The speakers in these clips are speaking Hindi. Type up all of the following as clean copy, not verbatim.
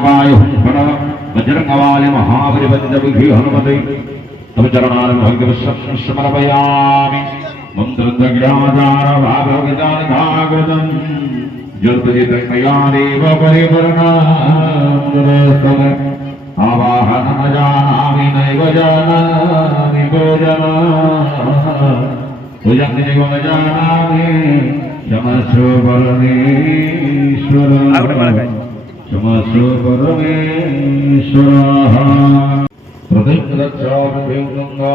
महाकाय वज्रंगवाले महाबली वज्रविघ्न हनुमते तव चरणारविंद समर्पयामि मंत्रज्ञानाचार भागवतान भागवतं जल्पजितया देव परिवर्णामृतम आवाहन न जानामि नैव जानामि भोजन भुजं नैव न जानामि क्षमस्व परमेश्वर क्षमस्व परमेश्वरः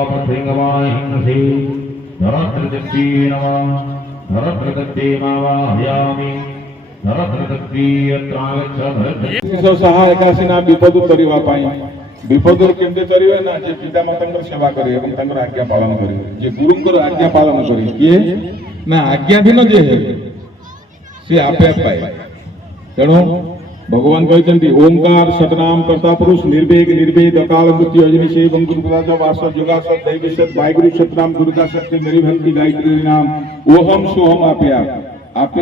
प्रथिंगवाहिंसि नरत्रदत्ते नमः नरत्रदत्ते मावाहयामि नरत्रदत्ते अत्रागच्छ सहायकासिना विपद तरिवा पाई विपद केमते तरिवे ना जे पिता मातांकर सेवा करे एवं तांकर आज्ञा पालन करे जे गुरुंकर आज्ञा पालन करे किए ना आज्ञाधीन जे से आपे आप पाए तेणु भगवान कहते ओंकार सतनाम कर्ता पुरुष निर्भेद निर्भेद अकाल मृत्यु अजनी से बंकुरुदास वास योगासत दैविसत वाहिगुरु सतनाम दुर्गा शक्ति निर्भंति गायत्री नाम ओहम सोहम आपे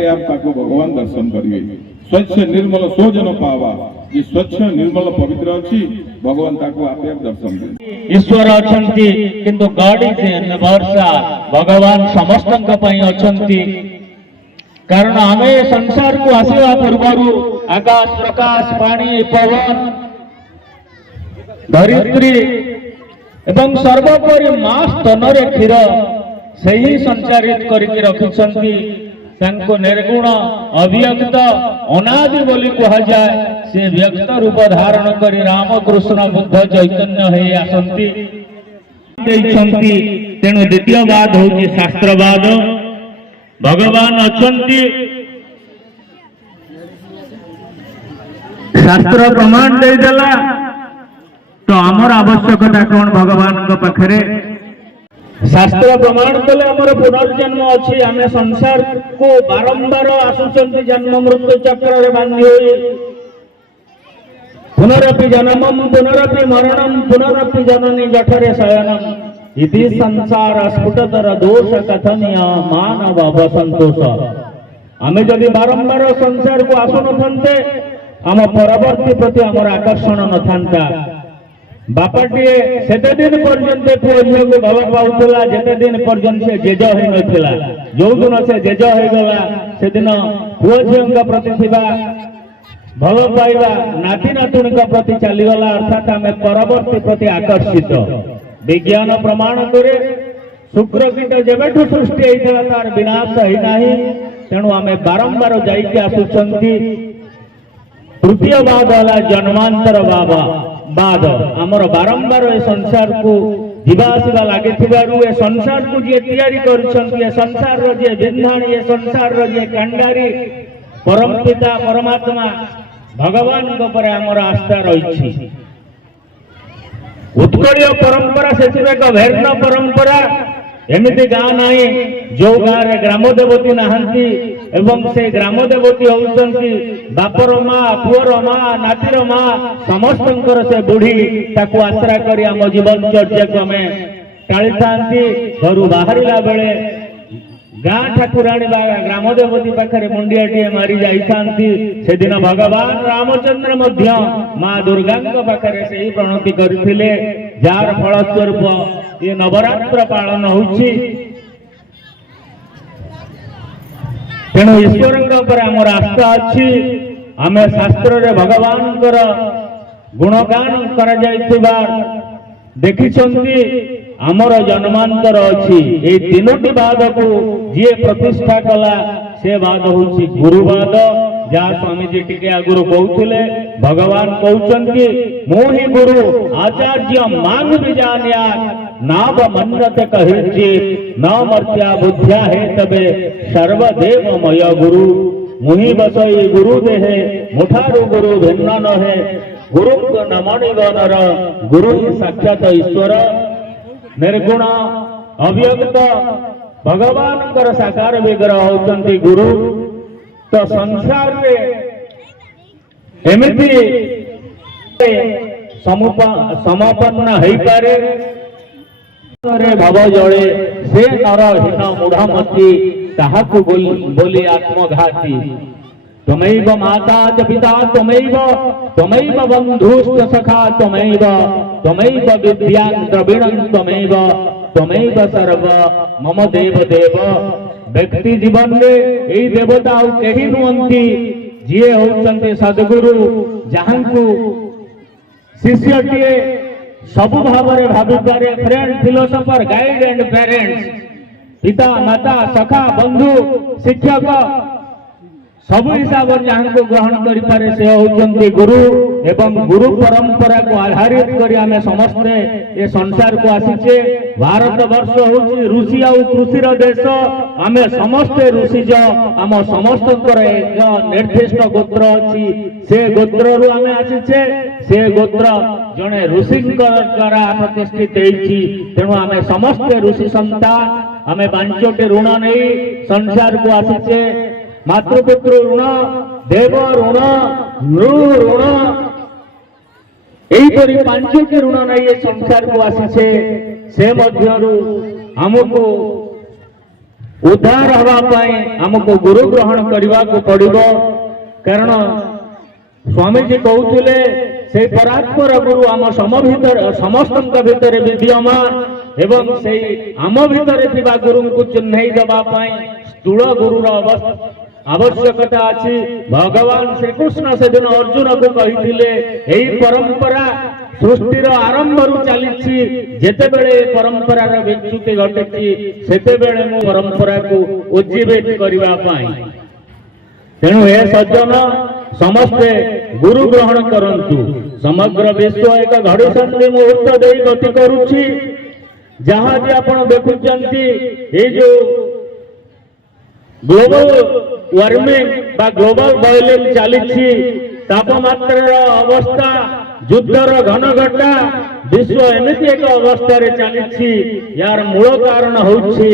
आप ताको भगवान दर्शन करिए स्वच्छ निर्मल सोजन पावा जे स्वच्छ निर्मल पवित्र अछि भगवान ताको आपे आप दर्शन करिए ईश्वर अछंती किंतु गॉड इज इन वर्षा भगवान समस्तक पई अछंती कारण आमे संसार को आसीवा पूर्वरु आकाश प्रकाश पानी पवन धरित्री एवं सर्वोपरि मां स्तनरे क्षीर से ही संचारित करके रखिछंती तांको निर्गुण अव्यक्त अनादि बोली कहा जाए से व्यक्त रूप धारण करी राम कृष्ण बुद्ध चैतन्य हे आसंती देइछंती तेणु द्वितीय बात होची शास्त्रवाद भगवान अछंती शास्त्र प्रमाण दे देला तो आमर आवश्यकता कौन भगवान को पाखरे शास्त्र प्रमाण कले आमर पुनर्जन्म अछि आमे संसार को बारंबार आसुचंती जन्म मृत्यु चक्र रे बांधी होई पुनरपि जन्मम पुनरपि मरणम पुनरपि जननी जठरे शयनम इति संसार स्फुटतर दोष कथनीय मानव बसंतोष आमे जदि बारंबार संसार को आसु न थांते आम परवर्ती प्रति आमर आकर्षण न थांता बापाटिए सेते दिन पर्यंत पुओ झियो को भव पाउतला जेते दिन पर्यंत से जेज होई नथिला जो दिन से जेज होई गला से दिन पुओ झियो का प्रति थिबा भव पाइबा नाती नातुणी का प्रति चली गला अर्थात आमे परवर्ती प्रति आकर्षित विज्ञान प्रमाण करे शुक्र कीट जेबेठु सृष्टि होइतला तार विनाश होई नाही तेणु आमे बारंबार जाइके आसुचंती तृतीय बाद वाला जन्मांतर बाबा बाद आमर बारंबार ए संसार को जीवा आसवा लागे थिबारु ए संसार को जे तैयारी करछंती ए संसार रो जे बिंधाणी ए संसार रो जे कांडारी परम पिता परमात्मा भगवान को पर आमर आस्था रहिछि उत्कलीय परंपरा से एक भेन्न परंपरा एमती गाँ नाही जो गाँव रे ग्राम देवती नहांती एवं से ग्राम देवती होउचंती बापर माँ पुअर माँ नातीर माँ समस्तंकर से बुढ़ी ताकू आश्रा करी आम जीवन चर्चा को आमे टाळी थांती घरु बाहरिला बेले गाँ ठाकुराणी ग्राम देवती पाखरे मुंडियाटिए मारी जाइथांती से दिन भगवान रामचंद्र मध्य माँ दुर्गा पाखरे से ही प्रणति करथिले जार फलस्वरूप ये नवरात्र पालन होउछि तेणु ईश्वर आमर आस्था अच्छी आम शास्त्र रे भगवान गुणगान करा जाइथिबा देखिछंती आमर जन्मांतर अच्छी ए तीनोटी बाद को जी प्रतिष्ठा कला से बाद होउछि गुरुवाद जहाँ स्वामी जी टिके आगुरु कहउथिले भगवान कहउचंती मोहि गुरु आचार्य मांग विजान्या नाव मन्नते कहिर्चि न मर्त्या बुद्ध्या हे तबे सर्वदेवमय गुरु मुहि बसई गुरु देहे मुठारु गुरु भिन्न न है गुरु नमणिव नर गुरु साक्षात ईश्वर निर्गुण अव्यक्त भगवान साकार विग्रह होचंती गुरु तो संसार रे एमिति समापन्न होई पारे भव जड़े से नर हीन मूढ़मती ताहाकु बोली आत्मघाती त्वमेव माता च पिता त्वमेव त्वमेव बन्धुश्च सखा त्वमेव त्वमेव विद्यां द्रविणं त्वमेव त्वमेव सर्व मम देव देव। व्यक्ति जीवन में यही देवता और कहीं नुहंती जीए होचंते सद्गुरु जहांकु शिष्यटीए सबु भावरे भाभी पारे friend philosopher guide and parents पिता माता सखा बंधु शिक्षक सब हिसाब से जहाँ को ग्रहण करें से होचंती गुरु एवं गुरु परंपरा को आधारित करी आमे समस्ते ये संसार को आसीचे। भारत वर्ष होची ऋषि और कृषिर देश आमे समस्ते ऋषिज आम समस्त एक निर्दिष्ट गोत्र अच्छी से गोत्र रु आमे आसीचे। से गोत्र जने ऋषि द्वारा प्रतिष्ठित होईची तेणु आमे समस्ते ऋषि संतान आमे पांचोटी ऋण नहीं संसार को आसीचे। मातृपितृ ऋण देव ऋण नृ ऋण यहीपरि पांचटी ऋण नहीं ये संसार को आसीचे। से मध्यरु हमको उद्धार हवा पाए हमको गुरु ग्रहण करने को पड़िबो। कारण स्वामी जी कहते से परात्पर गुरु आम समस्त भितर विद्यमान एवं से आम भितर थिबा गुरु को चिन्हई देबा पाए स्थूल गुरुर आवश्यकता अच्छी। भगवान श्री कृष्ण से दिन अर्जुन को कही परंपरा सृष्टिर आरंभ रु चली जेते बेले परंपरार विच्युति घटी सेते बेले मो परंपरा को उज्जीवित करबा पाई। तेणु हे सज्जन समस्ते गुरु ग्रहण करंतु। समग्र विश्व एक घड़ी संधि मुहूर्त दे गति करुछि जहाँ जे आपण देखुचंती ए जो ग्लोबल वार्मिंग बा ग्लोबल बॉइलिंग चली तापमात्रार अवस्था युद्धर घनघटा विश्व एमती एक अवस्था चली यार मूल कारण होछि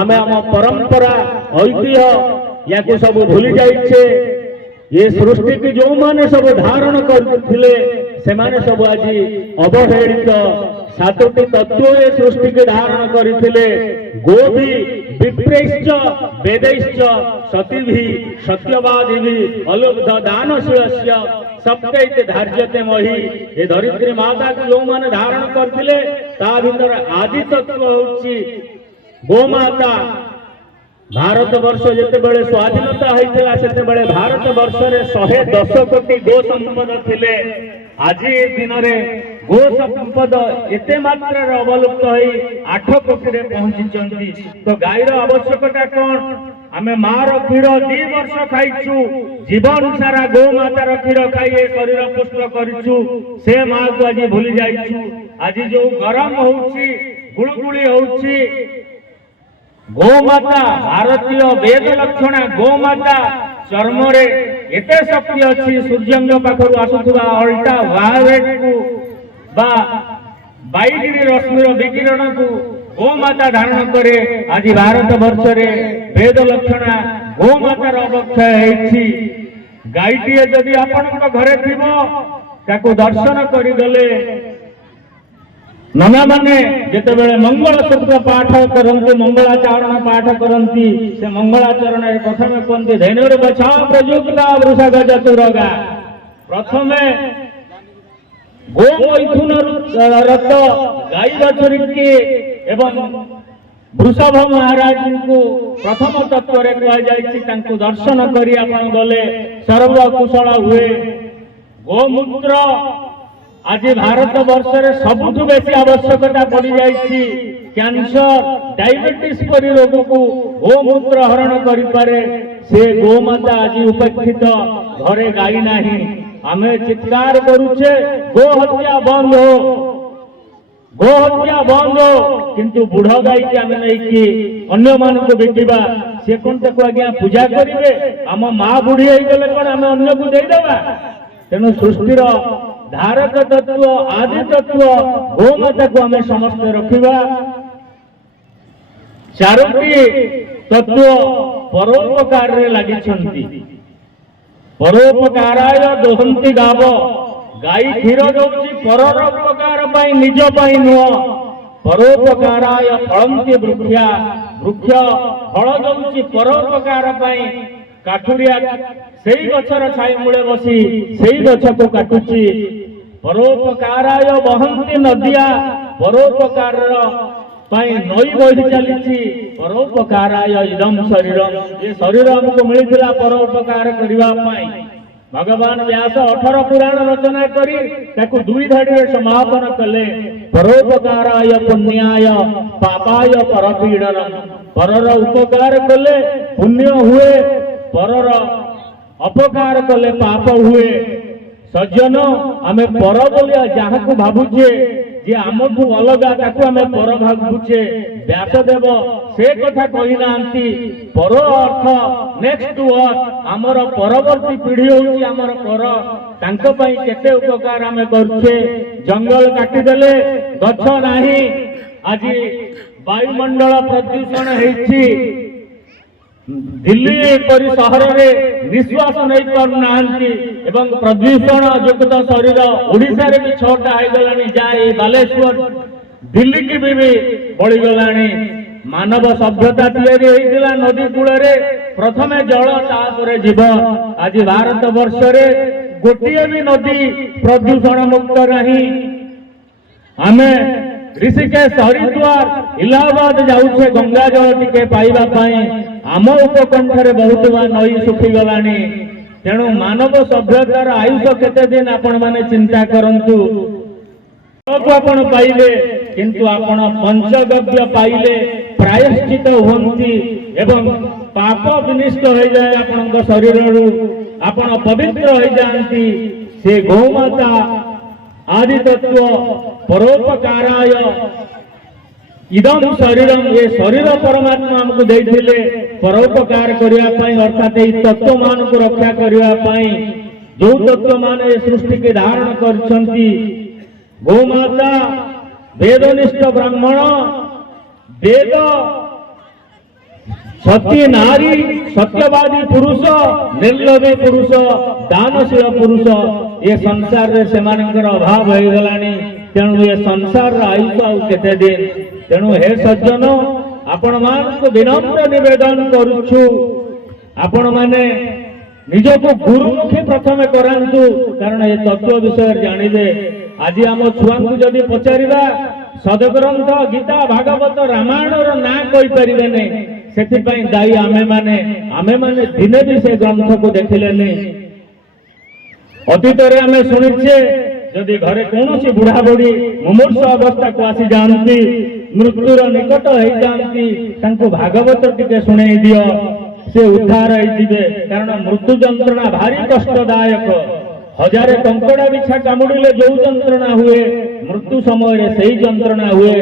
आमे आम परंपरा ऐतिह्य या को सब भूली जाइछे। ये सृष्टि की जो माने सब धारण करथिले से माने सब आज अवहेलित सातोटी तत्व ये सृष्टि के धारण करथिले। गोभी विप्रैश्च वेदैश्च सतीभि सत्यवादी भी अलुब्ध दानशीलस्य सप्तैते धार्यते मही। ये धरित्री माता को जो माने धारण करथिले ता भीतर आदि तत्व होछि गोमाता। भारत वर्ष जिते बड़े स्वाधीनता होता से भारत वर्ष रे 110 कोटी गो संपद थिले। आज दिन रे गो संपद एते मात्रा अवलुप्त होई 8 कोटी रे पहुंची। तो गाईर आवश्यकता कौन? आमे मार क्षीर 2 वर्ष खाइछु जीवन सारा गो मातार क्षीर खाई शरीर पुष्ट करिछु से मां को आज भूली जाइछु। आज जो गरम होउछि गुळगुळी होउछि गोमाता भारतीय वेद लक्षणा गोमाता चर्म रे एते शक्ति अच्छी सूर्यंग पाखरु आसुथुवा अल्ट्रा वायलेट को बा बाइडिरी रश्मिर विकिरण को गोमाता धारण करे। आज भारत वर्ष रे वेद लक्षणा गोमातार अवक्षय होइछि। गाईटिए जदि आपनक घरे थिबो ताको दर्शन करि गले नना माने जेते बेले मंगल सूत्र पाठ करंती मंगलाचरण पाठ करंती से मंगलाचरण प्रथम कहते धैनुर्वचा प्रयुक्ता वृषगज चतुरगा। प्रथमे गो मैथुन रत गाई बाछुरी के एवं वृषभ महाराज को प्रथम तत्व रे कह जायछि तांको दर्शन करी आपण गले सर्व कुशल हुए। गोमूत्र आज भारत वर्ष रे सबुठु बेसी आवश्यकता पड़ी जाइछि। कैंसर डायबिटीज परि रोग को गोमूत्र हरण करि पारे से गोमाता आज उपेक्षित घरे गाई नाही। आमे चित्कार करूछे गो हत्या बंद हो गो हत्या बंद हो किंतु बुढ़ गाई के आमे नै कि अन्य मान को बेटिबा से कोन तक आज्ञा पूजा करिवे। आम मां बुढ़ी होई गेले कोन आमे अन्य को देई देबा। तेनु सृष्टिर धारक तत्व आदि तत्व गोमाता को आमे समस्त रखिबा। चारोटी तत्व परोपकार रे लागि छंती। परोपकाराय दोहंती गाव। गाई क्षीर दउची परर उपकार पाई निज पाई नुह। परोपकाराय फलंती वृक्षा। वृक्ष फल दउची परोपकार पाई କାଠୁରିଆ ସେଇ ଗଛର ଛାଇ ମୂଳେ ବସି ସେଇ ଗଛକୁ କାଟୁଛି। ପରୋପକାରାୟ ବହନ୍ତି ନଦିଆ, ପରୋପକାରର ପାଇଁ ନଈ ବହି ଚାଲିଛି। ପରୋପକାରାୟ ଇଦಂ ଶରୀରମ୍, ଏ ଶରୀର ଆମକୁ ମିଳିଥିଲା ପରୋପକାର କରିବା ପାଇଁ। ଭଗବାନ ବ୍ୟାସ 18 ପୁରାଣ ରଚନା କରି ତାକୁ 2 ଧାଡ଼ିରେ ସମାପନ କଲେ। ପରୋପକାରାୟ ପୁଣ୍ୟାୟ ପାପାୟ ପରପୀଡ଼ନମ୍, ପରର ଉପକାର କଲେ ପୁଣ୍ୟ ହୁଏ, ପରର ଅପକାର କଲେ ପାପ ହୁଏ। ସଜ୍ଜନ, ଆମେ ପର ବୋଲି ଯାହାକୁ ଭାବୁଛେ ଯେ ଆମଠୁ ଅଲଗା ତାକୁ ଆମେ ପର ଭାବୁଛେ। ବ୍ୟାସଦେବ ସେ କଥା କହିନାହାନ୍ତି। ପର ଅର୍ଥ ନେକ୍ସଟ ଟୁ ଅସ୍, ଆମର ପରବର୍ତ୍ତୀ ପିଢ଼ି ହେଉଛି ଆମର ପର। ତାଙ୍କ ପାଇଁ କେତେ ଉପକାର ଆମେ କରୁଛେ। ଜଙ୍ଗଲ କାଟିଦେଲେ, ଗଛ ନାହିଁ, ଆଜି ବାୟୁମଣ୍ଡଳ ପ୍ରଦୂଷଣ ହେଇଛି। ଦିଲ୍ଲୀ ପରି ସହରରେ ନିଶ୍ୱାସ ନେଇ ପାରୁନାହାନ୍ତି ଏବଂ ପ୍ରଦୂଷଣ ଯୁକ୍ତ ଶରୀର ଓଡ଼ିଶାରେ ବି 6ଟା ହେଇଗଲାଣି, ଯାଏ ବାଲେଶ୍ୱର ଦିଲ୍ଲୀ ବି ବଳିଗଲାଣି। ମାନବ ସଭ୍ୟତା ତିଆରି ହେଇଥିଲା ନଦୀ କୂଳରେ, ପ୍ରଥମେ ଜଳ ତାପରେ ଜୀବ। ଆଜି ଭାରତ ବର୍ଷରେ ଗୋଟିଏ ବି ନଦୀ ପ୍ରଦୂଷଣ ମୁକ୍ତ ନାହିଁ। ଆମେ ଋଷିକେଶ, ହରିଦ୍ୱାର, ଇଲାହାବାଦ ଯାଉଛେ ଗଙ୍ଗା ଜଳ ଟିକେ ପାଇବା ପାଇଁ। ଆମ ଉପକଣ୍ଠରେ ବହୁତ ନଈ ଶୁଖିଗଲାଣି। ତେଣୁ ମାନବ ସଭ୍ୟତାର ଆୟୁଷ କେତେ ଦିନ ଆପଣମାନେ ଚିନ୍ତା କରନ୍ତୁ। ଆପଣ ପାଇଲେ କିନ୍ତୁ ଆପଣ ପଞ୍ଚଗବ୍ୟ ପାଇଲେ ପ୍ରାୟଶ୍ଚିତ ହୁଅନ୍ତି ଏବଂ ପାପ ବିନିଷ୍ଟ ହୋଇଯାଏ ଆପଣଙ୍କ ଶରୀରରୁ, ଆପଣ ପବିତ୍ର ହୋଇଯାଆନ୍ତି। ସେ ଗୋମାତା आदि तत्व परोपकाराय इदम शरीरम, ये शरीर परमात्मा हमको देइथिले परोपकार करिया पई, अर्थात ए तत्व मान को रक्षा करिया पई। जो तत्व मान ए सृष्टि के धारण करछंती, गोमाता, वेदनिष्ठ ब्राह्मण, वेद, सती नारी, सत्यवादी पुरुष, निर्लोभी पुरुष, दानशील पुरुष, ये संसार रे सेमानकर अभाव हो गलानी। तेणु ये संसार आयुष आउ केते दिन। तेणु हे सज्जन, आपण मान को विनम्र निवेदन करूछु, आपण माने निजको गुरुमुखी प्रथमे करांतु, कारण ये तत्व विषय जानिबे। आज आम छुआ को जदि पचारिबा सदग्रंथ गीता भागवत रामायण ना कहि परिबे नै, सेथिपई दायी आमे माने दिने भी से ग्रंथ को देखिले नै। अतीत आम शुणीचे जदि घरे कौन सी बुढ़ा बुढ़ी मुमूर्ष अवस्था को आसी जाती, मृत्युर निकट हो जाती, तांको भागवत टिके शुणई दियो, से उद्धार होइजिबे। कारण मृत्यु जंत्रणा भारी कष्टदायक। हजारे कंकड़ा बिछा कामुड़िले जो जंत्रणा हुए, मृत्यु समय से जंत्रणा हुए।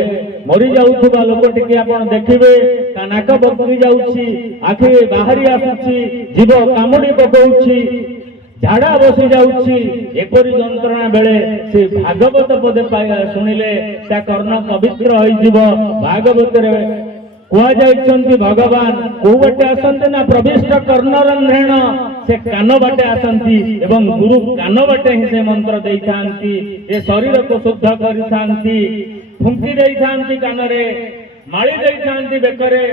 मरी जाउथबा लोक टिके आपण देखिबे, ता नाक बकरी जाउछि, आखि बाहरी आसुछि, जीव कामुड़ी पकाउछि, झाड़ा बसी जाउछि। एपरि जंत्रणा बेले से भागवत पदे शुणिले ता कर्ण पवित्र होइजिब। भागवत रे कुआ जाइछन्ति भगवान को बाटे आसन्ते ना प्रविष्ट कर्णरन्ध्रेण, से कान बाटे आसन्ति एवं गुरु कान बाटे ही से मंत्र देइथांती। ए शरीर को शुद्ध करिथांती, फुंकी देइथांती कान रे, माळी देइथांती बेकरे।